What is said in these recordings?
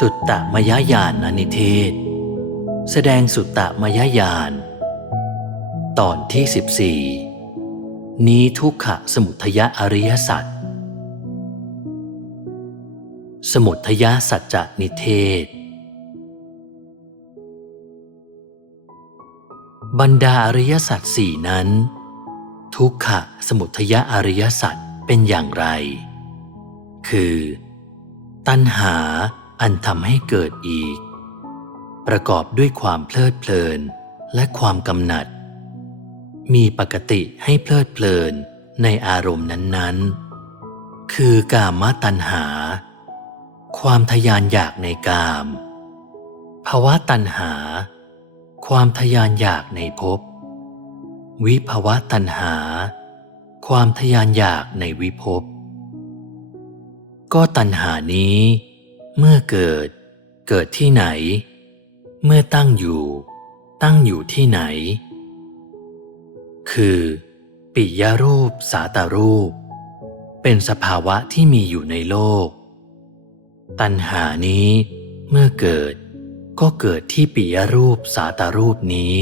สุตตมยญาณอนิเทศ แสดงสุตตมยญาณตอนที่ 14 นี้ทุกขะสมุทยอริยสัจสมุทยสัจจนิเทศ บรรดาอริยสัจสี่นั้น ทุกขะสมุทยอริยสัจเป็นอย่างไร คือ ตัณหา อันทำให้เกิดอีก ประกอบด้วยความเพลิดเพลินและความกำหนัด มีปกติให้เพลิดเพลินในอารมณ์นั้นๆ คือกามตัณหา ความทยานอยากในกาม ภาวะตัณหา ความทยานอยากในภพ วิภาวะตัณหา ความทยานอยากในวิภพ ก็ตัณหานี้ เมื่อเกิด เกิดที่ไหน เมื่อตั้งอยู่ ตั้งอยู่ที่ไหน คือ ปิยรูปสาตารูป เป็นสภาวะที่มีอยู่ในโลก ตัณหานี้เมื่อเกิดก็เกิดที่ปิยรูปสาตารูปนี้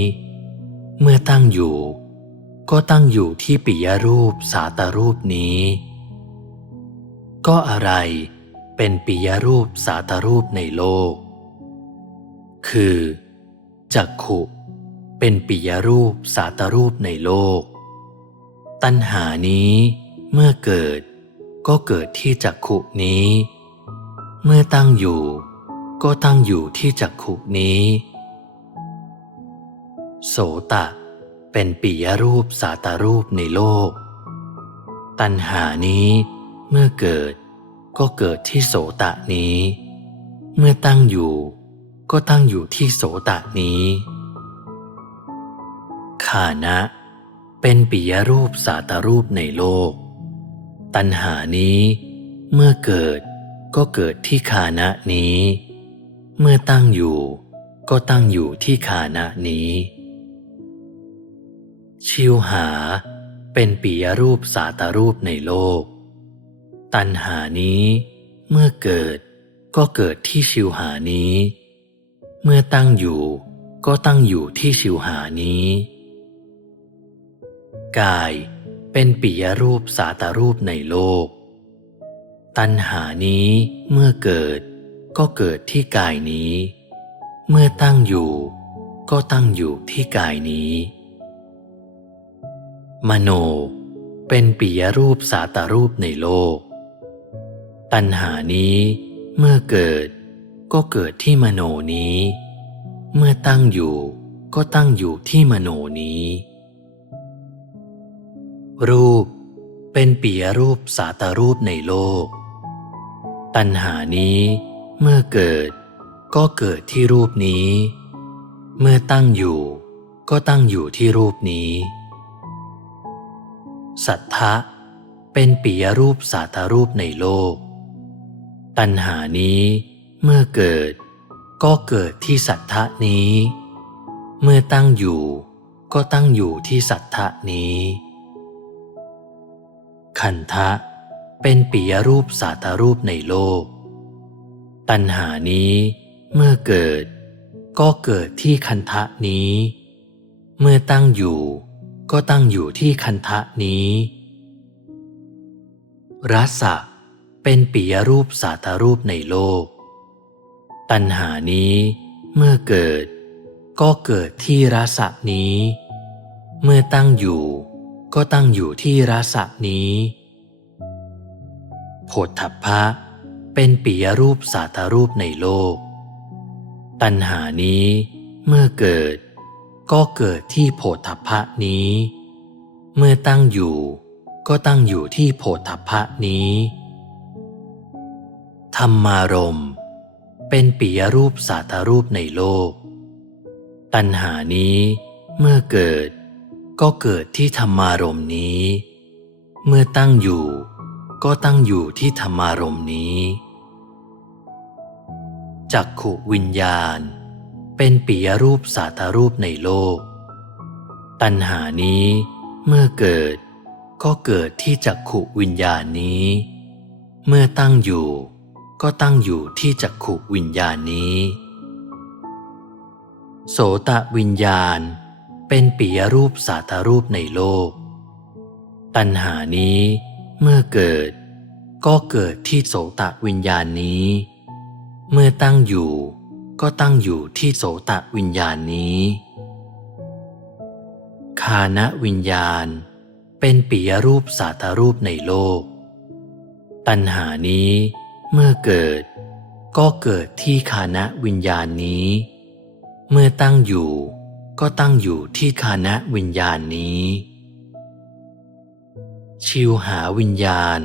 เมื่อตั้งอยู่ ก็ตั้งอยู่ที่ปิยรูปสาตารูปนี้ ก็อะไร เป็นปิยรูปสาตารูปในโลก คือจักขุเป็นปิยรูปสาตารูปในโลก ตัณหานี้เมื่อเกิดก็เกิดที่จักขุนี้ เมื่อตั้งอยู่ก็ตั้งอยู่ที่จักขุนี้ โสตะ เป็นปิยรูปสาตารูปในโลก ตัณหานี้เมื่อเกิด ก็เกิดที่โสตะนี้ เมื่อตั้งอยู่ ก็ตั้งอยู่ที่โสตะนี้ขานะ เป็นปิยรูปสาตารูปในโลก ตัณหานี้ เมื่อเกิดก็เกิดที่ขานะนี้ เมื่อตั้งอยู่ ก็ตั้งอยู่ที่ขานะนี้ ชิวหา เป็นปิยรูปสาตารูปในโลก ตัณหานี้เมื่อเกิดก็เกิดที่ชิวหานี้ เมื่อตั้งอยู่ก็ตั้งอยู่ที่ชิวหานี้ กายเป็นปิยรูปสาตารูปในโลก ตัณหานี้เมื่อเกิดก็เกิดที่กายนี้ เมื่อตั้งอยู่ ก็ตั้งอยู่ที่กายนี้ มโน เป็นปิยรูปสาตารูปในโลก ตัณหานี้เมื่อเกิดก็เกิดที่มโนนี้ เมื่อตั้งอยู่ก็ตั้งอยู่ที่มโนนี้ รูปเป็นปิยรูปสาตารูปในโลก ตัณหานี้เมื่อเกิดก็เกิดที่รูปนี้ เมื่อตั้งอยู่ก็ตั้งอยู่ที่รูปนี้ สัทธะเป็นปิยรูปสาตารูปในโลก ตัณหานี้เมื่อเกิด ก็เกิดที่สัทธะนี้ เมื่อตั้งอยู่ ก็ตั้งอยู่ที่สัทธะนี้ ขันธะเป็นปิยรูปสาตารูปในโลก ตัณหานี้เมื่อเกิด ก็เกิดที่คันธะนี้ เมื่อตั้งอยู่ ก็ตั้งอยู่ที่คันธะนี้ รัสะ เป็นปิยรูปสาตารูปในโลก ตัณหานี้เมื่อเกิด ก็เกิดที่รัสะนี้ เมื่อตั้งอยู่ ก็ตั้งอยู่ที่รัสะนี้โพธพะเป็นปิยรูปสาตารูปในโลก ตัณหานี้เมื่อเกิด ก็เกิดที่โพธพะนี้ เมื่อตั้งอยู่ ก็ตั้งอยู่ที่โพธพะนี้ ธรรมารมเป็นปิยรูปสาตารูปในโลก ตัณหานี้เมื่อเกิดก็เกิดที่ธรรมารมนี้ เมื่อตั้งอยู่ก็ตั้งอยู่ที่ธรรมารมนี้จักขุวิญญาณ เป็นปิยรูปสาตารูปในโลก ตัณหานี้เมื่อเกิดก็เกิดที่จักขุวิญญาณนี้ เมื่อตั้งอยู่ ก็ตั้งอยู่ที่จักขุวิญญาณนี้ โสตะวิญญาณเป็นปิยรูปสาธรูปในโลก ตัณหานี้เมื่อเกิด ก็เกิดที่โสตะวิญญาณนี้ เมื่อตั้งอยู่ก็ตั้งอยู่ที่โสตะวิญญาณนี้ คานะวิญญาณ เป็นปิยรูปสาธรูปในโลก ตัณหานี้ เมื่อเกิด ก็เกิดที่คานะวิญญาณนี้ เมื่อตั้งอยู่ ก็ตั้งอยู่ที่คานะวิญญาณนี้ ชิวหาวิญญาณ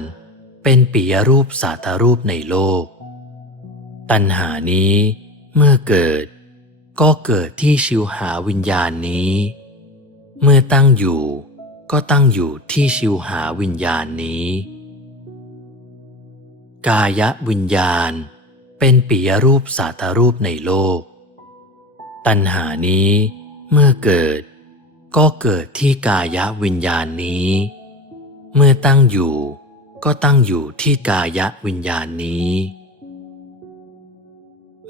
เป็นปิยรูปสาธรูปในโลก ตัณหานี้ เมื่อเกิด ก็เกิดที่ชิวหาวิญญาณนี้ เมื่อตั้งอยู่ ก็ตั้งอยู่ที่ชิวหาวิญญาณนี้ กายวิญญาณ เป็นปิยรูปสาธรูปในโลก ตัณหานี้เมื่อเกิด ก็เกิดที่กายวิญญาณนี้ เมื่อตั้งอยู่ก็ตั้งอยู่ที่กายวิญญาณนี้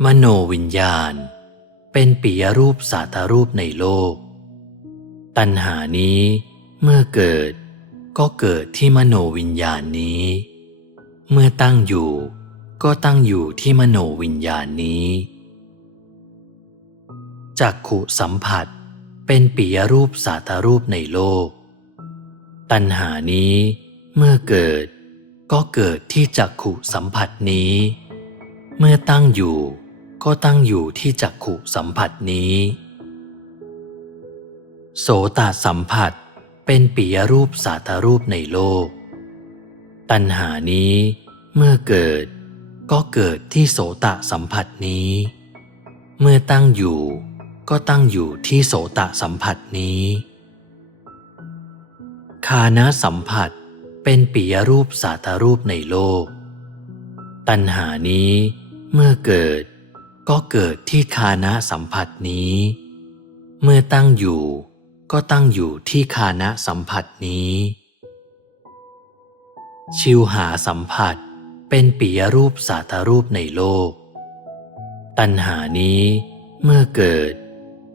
มโนวิญญาณ เป็นปิยรูปสาธรูปในโลก ตัณหานี้เมื่อเกิด ก็เกิดที่มโนวิญญาณนี้ เมื่อตั้งอยู่ก็ตั้งอยู่ที่มโนวิญญาณนี้ จักขุสัมผัสเป็นปิยรูปสาธรูปในโลก ตัณหานี้เมื่อเกิดก็เกิดที่จักขุสัมผัสนี้ เมื่อตั้งอยู่ก็ตั้งอยู่ที่จักขุสัมผัสนี้ โสตสัมผัสเป็นปิยรูปสาธรูปในโลก ตัณหานี้เมื่อเกิดก็เกิดที่โสตะสัมผัสนี้ เมื่อตั้งอยู่ก็ตั้งอยู่ที่โสตะสัมผัสนี้คานะสัมผัสเป็นปิยรูปสาธรูปในโลก ตัณหานี้เมื่อเกิดก็เกิดที่คานะสัมผัสนี้ เมื่อตั้งอยู่ก็ตั้งอยู่ที่คานะสัมผัสนี้ ชิวหาสัมผัสเป็นปิยรูปสาธรูปในโลก ตัณหานี้เมื่อเกิด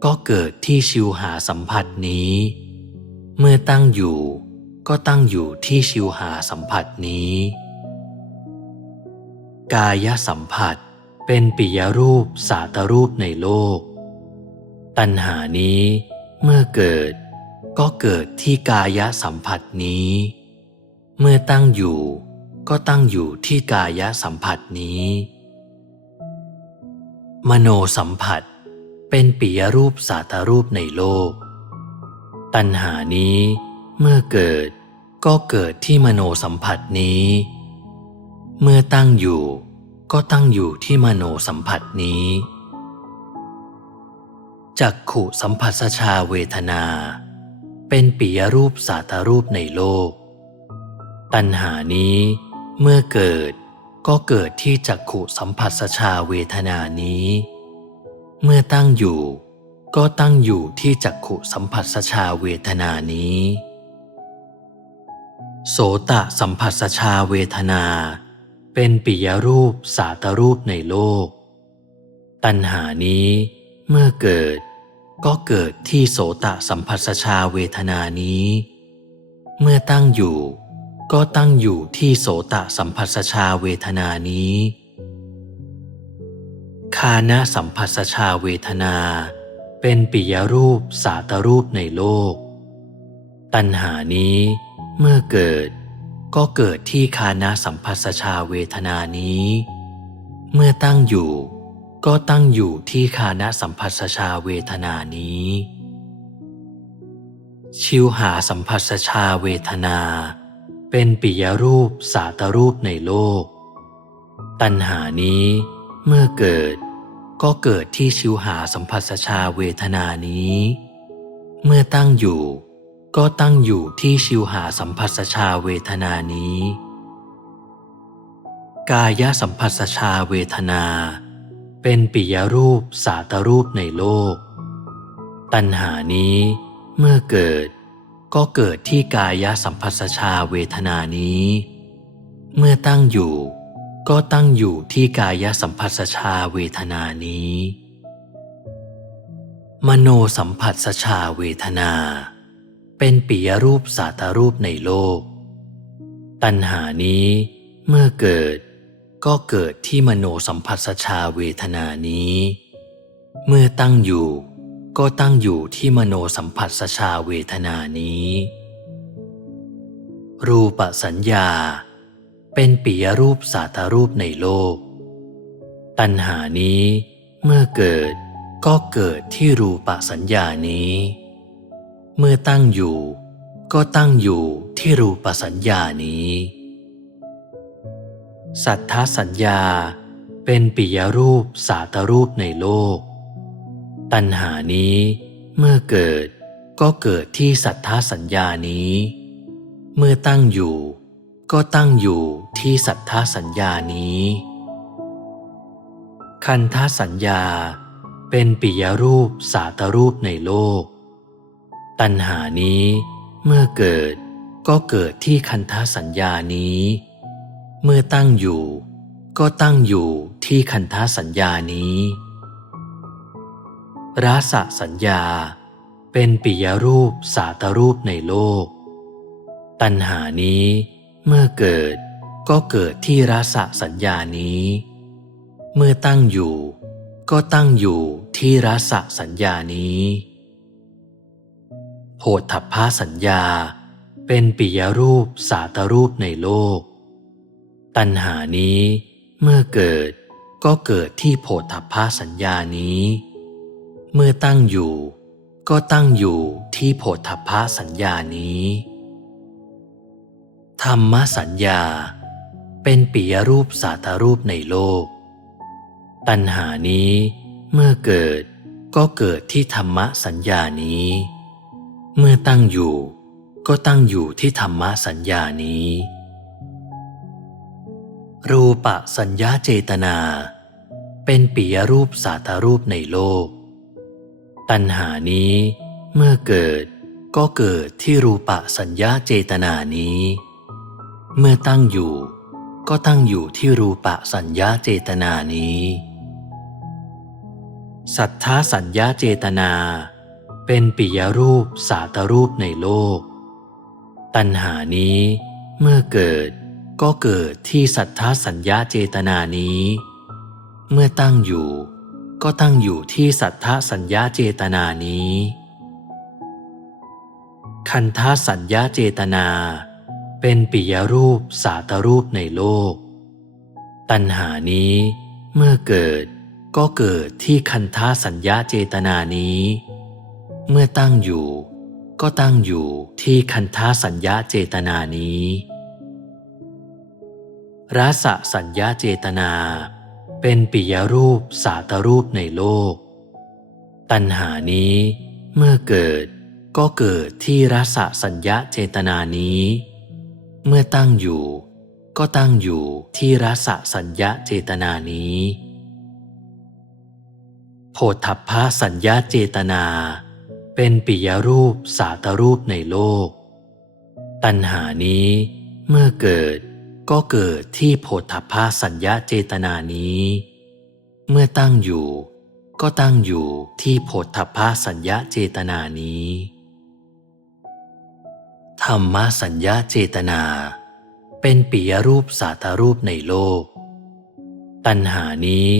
ก็เกิดที่ชิวหาสัมผัสนี้ เมื่อตั้งอยู่ก็ตั้งอยู่ที่ชิวหาสัมผัสนี้ กายสัมผัสเป็นปิยรูปสาตรูปในโลก ตัณหานี้เมื่อเกิดก็เกิดที่กายสัมผัสนี้ เมื่อตั้งอยู่ก็ตั้งอยู่ที่กายสัมผัสนี้ มโนสัมผัสเป็นปิยรูปสาตรูปในโลก ตัณหานี้เมื่อเกิดก็เกิดที่มโนสัมผัสนี้ เมื่อตั้งอยู่ก็ตั้งอยู่ที่มโนสัมผัสนี้จักขุสัมผัสชาเวทนา เป็นปิยรูปสาธรูปในโลก ตัณหานี้เมื่อเกิดก็เกิดที่จักขุสัมผัสชาเวทนานี้ เมื่อตั้งอยู่ก็ตั้งอยู่ที่จักขุสัมผัสชาเวทนานี้ โสตะสัมผัสชาเวทนา เป็นปิยรูปสาตรูปในโลก ตัณหานี้เมื่อเกิดก็เกิดที่โสตะสัมผัสชาเวทนานี้ เมื่อตั้งอยู่ ก็ตั้งอยู่ที่โสตะสัมผัสชาเวทนานี้ คานะสัมผัสชาเวทนา เป็นปิยรูปสาตรูปในโลก ตัณหานี้เมื่อเกิดก็เกิดที่คานะสัมผัสชาเวทนานี้ เมื่อตั้งอยู่ ก็ตั้งอยู่ที่คานะสัมผัสชาเวทนานี้ ชิวหาสัมผัสชาเวทนา เป็นปิยรูปสาตรูปในโลก ตัณหานี้เมื่อเกิดก็เกิดที่ชิวหาสัมผัสชาเวทนานี้ เมื่อตั้งอยู่ ก็ตั้งอยู่ที่ชิวหาสัมผัสชาเวทนานี้ กายสัมผัสชาเวทนา เป็นปิยรูปสาตรูปในโลก ตัณหานี้เมื่อเกิด ก็เกิดที่กายสัมผัสชาเวทนานี้ เมื่อตั้งอยู่ ก็ตั้งอยู่ที่กายสัมผัสชาเวทนานี้ มโนสัมผัสชาเวทนา เป็นปิยรูปสาตรูปในโลก ตัณหานี้เมื่อเกิด ก็เกิดที่มโนสัมผัสชาเวทนานี้ เมื่อตั้งอยู่ ก็ตั้งอยู่ที่มโนสัมผัสชาเวทนานี้ รูปสัญญา เป็นปิยรูปสาตรูปในโลก ตัณหานี้เมื่อเกิดก็เกิดที่รูปสัญญานี้ เมื่อตั้งอยู่ ก็ตั้งอยู่ที่รูปสัญญานี้ สัทธสัญญาเป็นปิยรูปสาตรูปในโลก ตัณหานี้เมื่อเกิดก็เกิดที่สัทธาสัญญานี้ เมื่อตั้งอยู่ ก็ตั้งอยู่ที่สัทธาสัญญานี้ คันธสัญญาเป็นปิยรูปสาตรูปในโลก ตัณหานี้เมื่อเกิดก็เกิดที่คันธสัญญานี้ เมื่อตั้งอยู่ ก็ตั้งอยู่ที่คันธสัญญานี้ ราสสัญญา เป็นปิยรูปสาตรูปในโลก ตัณหานี้เมื่อเกิดก็เกิดที่ราสสัญญานี้ เมื่อตั้งอยู่ ก็ตั้งอยู่ที่ราสสัญญานี้โพธพาสัญญา เป็นปิยรูปสาตรูปในโลก ตัณหานี้เมื่อเกิดก็เกิดที่โพธพาสัญญานี้ เมื่อตั้งอยู่ ก็ตั้งอยู่ที่โพธพาสัญญานี้ ธรรมสัญญา เป็นปิยรูปสาตรูปในโลก ตัณหานี้เมื่อเกิดก็เกิดที่ธรรมสัญญานี้ เมื่อตั้งอยู่ ก็ตั้งอยู่ที่ธรรมสัญญานี้ รูปสัญญาเจตนา เป็นปิยรูปสาตรูปในโลก ตัณหานี้เมื่อเกิดก็เกิดที่รูปะสัญญาเจตนานี้ เมื่อตั้งอยู่ ก็ตั้งอยู่ที่รูปะสัญญาเจตนานี้ สัทธาสัญญาเจตนา เป็นปิยรูปสาตรูปในโลก ตัณหานี้เมื่อเกิดก็เกิดที่สัทธาสัญญาเจตนานี้ เมื่อตั้งอยู่ ก็ตั้งอยู่ที่สัทธาสัญญาเจตนานี้ คันธาสัญญาเจตนา เป็นปิยรูปสาตรูปในโลก ตัณหานี้เมื่อเกิดก็เกิดที่คันธาสัญญาเจตนานี้ เมื่อตั้งอยู่ ก็ตั้งอยู่ที่คันธาสัญญาเจตนานี้รสสัญญาเจตนา เป็นปิยรูปสาตรูปในโลก ตัณหานี้เมื่อเกิดก็เกิดที่รสสัญญาเจตนานี้ เมื่อตั้งอยู่ ก็ตั้งอยู่ที่รสสัญญาเจตนานี้ โพธพาสัญญาเจตนา เป็นปิยรูปสาตรูปในโลก ตัณหานี้เมื่อเกิด ก็เกิดที่โพธพาสัญญาเจตนานี้ เมื่อตั้งอยู่ ก็ตั้งอยู่ที่โพธพาสัญญาเจตนานี้ ธรรมสัญญาเจตนา เป็นปิยรูปสาตรูปในโลก ตัณหานี้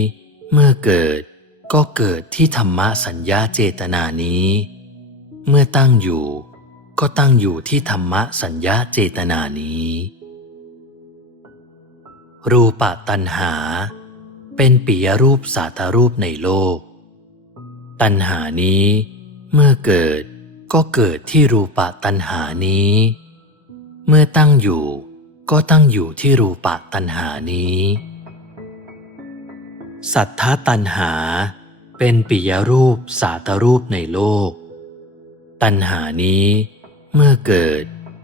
เมื่อเกิดก็เกิดที่ธรรมสัญญาเจตนานี้ เมื่อตั้งอยู่ ก็ตั้งอยู่ที่ธรรมสัญญาเจตนานี้ รูปะตัณหา เป็นปิยรูปสาตรูปในโลก ตัณหานี้เมื่อเกิดก็เกิดที่รูปะตัณหานี้ เมื่อตั้งอยู่ก็ตั้งอยู่ที่รูปะตัณหานี้ สัทธาตัณหา เป็นปิยรูปสาตรูปในโลก ตัณหานี้ เมื่อเกิด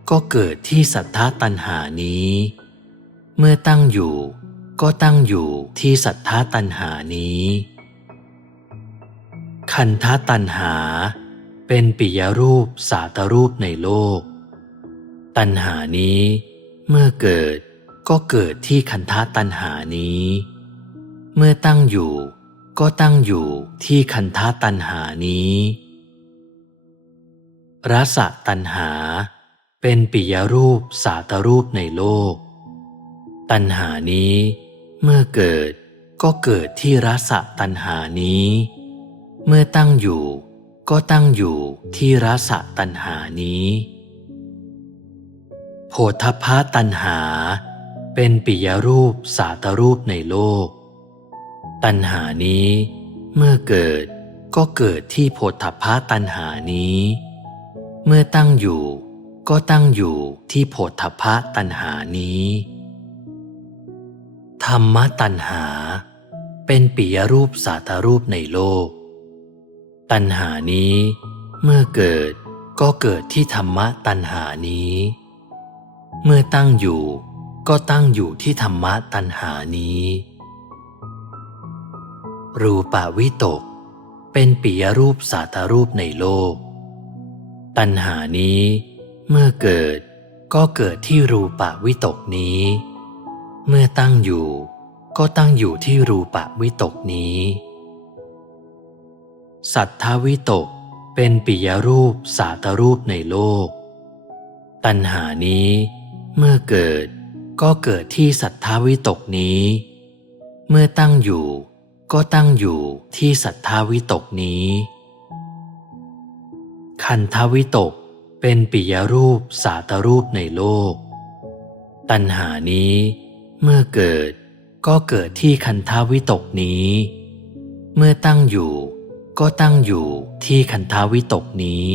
ก็เกิดที่สัทธาตัณหานี้ เมื่อตั้งอยู่ ก็ตั้งอยู่ที่สัทธาตัณหานี้ คันธตัณหา เป็นปิยรูปสาตรูปในโลก ตัณหานี้ เมื่อเกิดก็เกิดที่คันธตัณหานี้ เมื่อตั้งอยู่ ก็ตั้งอยู่ที่คันธตัณหานี้รสตัณหา เป็นปิยรูปสาตรูปในโลก ตัณหานี้เมื่อเกิดก็เกิดที่รสตัณหานี้ เมื่อตั้งอยู่ก็ตั้งอยู่ที่รสตัณหานี้ โพธพาตัณหา เป็นปิยรูปสาตรูปในโลก ตัณหานี้เมื่อเกิดก็เกิดที่โพธพาตัณหานี้ เมื่อตั้งอยู่ก็ตั้งอยู่ที่โพธพะตัณหานี้ ธรรมตัณหา เป็นปิยรูปสาตรูปในโลก ตัณหานี้เมื่อเกิดก็เกิดที่ธรรมะตัณหานี้ เมื่อตั้งอยู่ก็ตั้งอยู่ที่ธรรมะตัณหานี้ รูปวิตก เป็นปิยรูปสาตรูปในโลก ตัณหานี้เมื่อเกิดก็เกิดที่รูปะวิตกนี้ เมื่อตั้งอยู่ ก็ตั้งอยู่ที่รูปะวิตกนี้ สัทธาวิตกเป็นปิยรูปสาตรูปในโลก ตัณหานี้เมื่อเกิดก็เกิดที่สัทธาวิตกนี้ เมื่อตั้งอยู่ ก็ตั้งอยู่ที่สัทธาวิตกนี้ คันทวิตกเป็นปิยรูปสาตรูปในโลก ตัณหานี้ เมื่อเกิดก็เกิดที่คันทวิตกนี้ เมื่อตั้งอยู่ ก็ตั้งอยู่ที่คันทวิตกนี้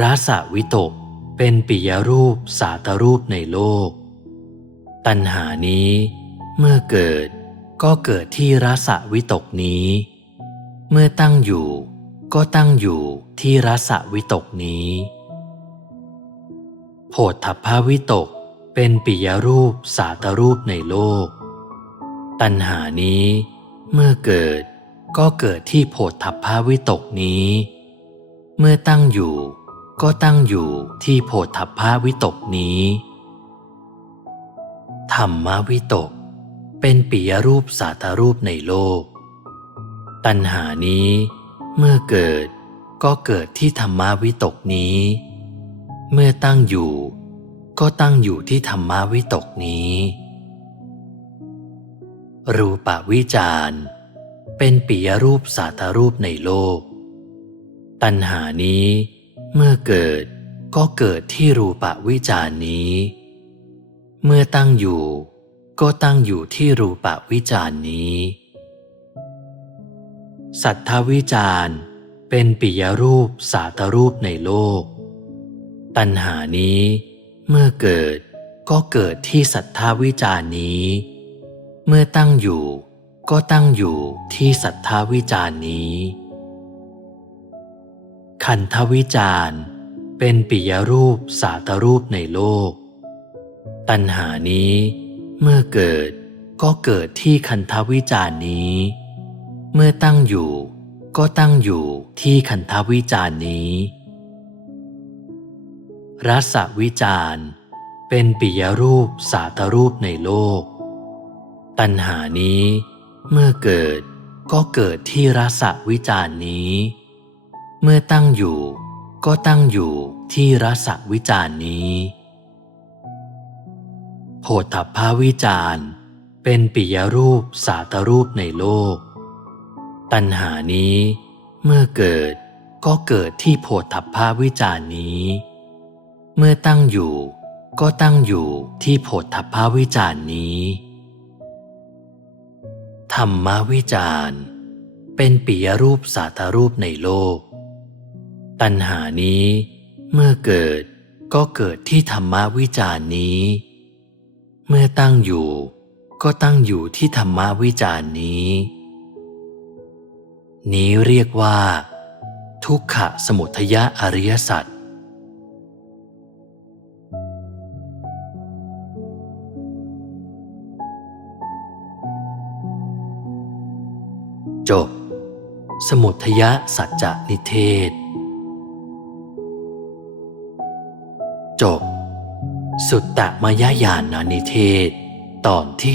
ราสวิตกเป็นปิยรูปสาตรูปในโลก ตัณหานี้เมื่อเกิดก็เกิดที่ราสวิตกนี้ เมื่อตั้งอยู่ ก็ตั้งอยู่ที่รสวิตกนี้ โพธพาวิตก เป็นปิยรูปสาตรูปในโลก ตัณหานี้เมื่อเกิดก็เกิดที่โพธพาวิตกนี้ เมื่อตั้งอยู่ก็ตั้งอยู่ที่โพธพาวิตกนี้ ธรรมวิตก เป็นปิยรูปสาตรูปในโลก ตัณหานี้เมื่อเกิดก็เกิดที่ธรรมวิตกนี้ เมื่อตั้งอยู่ ก็ตั้งอยู่ที่ธรรมวิตกนี้ รูปวิจารเป็นปิยรูปสาตรูปในโลก ตัณหานี้เมื่อเกิดก็เกิดที่รูปวิจารนี้ เมื่อตั้งอยู่ก็ตั้งอยู่ที่รูปวิจารนี้ สัทธวิจารเป็นปิยรูปสาตรูปในโลก ตัณหานี้ เมื่อเกิดก็เกิดที่สัทธาวิจารณ์นี้ เมื่อตั้งอยู่ ก็ตั้งอยู่ที่สัทธาวิจารณ์นี้ขันธวิจารณ์เป็นปิยรูปสาตรูปในโลก ตัณหานี้เมื่อเกิดก็เกิดที่คันธวิจารณ์นี้ เมื่อตั้งอยู่ ก็ตั้งอยู่ที่คันธวิจารณ์นี้ รสวิจารเป็นปิยรูปสาตรูปในโลก ตัณหานี้เมื่อเกิดก็เกิดที่รสวิจารนี้ เมื่อตั้งอยู่ก็ตั้งอยู่ที่รสวิจารนี้โพธพาวิจารเป็นปิยรูปสาตรูปในโลก ตัณหานี้เมื่อเกิดก็เกิดที่โพธพาวิจารนี้ เมื่อตั้งอยู่ ก็ตั้งอยู่ที่โพธพาวิจารณ์นี้ ธรรมวิจารณ์เป็นปิยรูปสาตรูปในโลก ตัณหานี้เมื่อเกิดก็เกิดที่ธรรมวิจารณ์นี้ เมื่อตั้งอยู่ ก็ตั้งอยู่ที่ธรรมวิจารณ์นี้ นี้เรียกว่า ทุกขะสมุทยะอริยสัจ สมุทยสัจจนิเทศ จบ สุตตมยญาณนิเทศ ตอนที่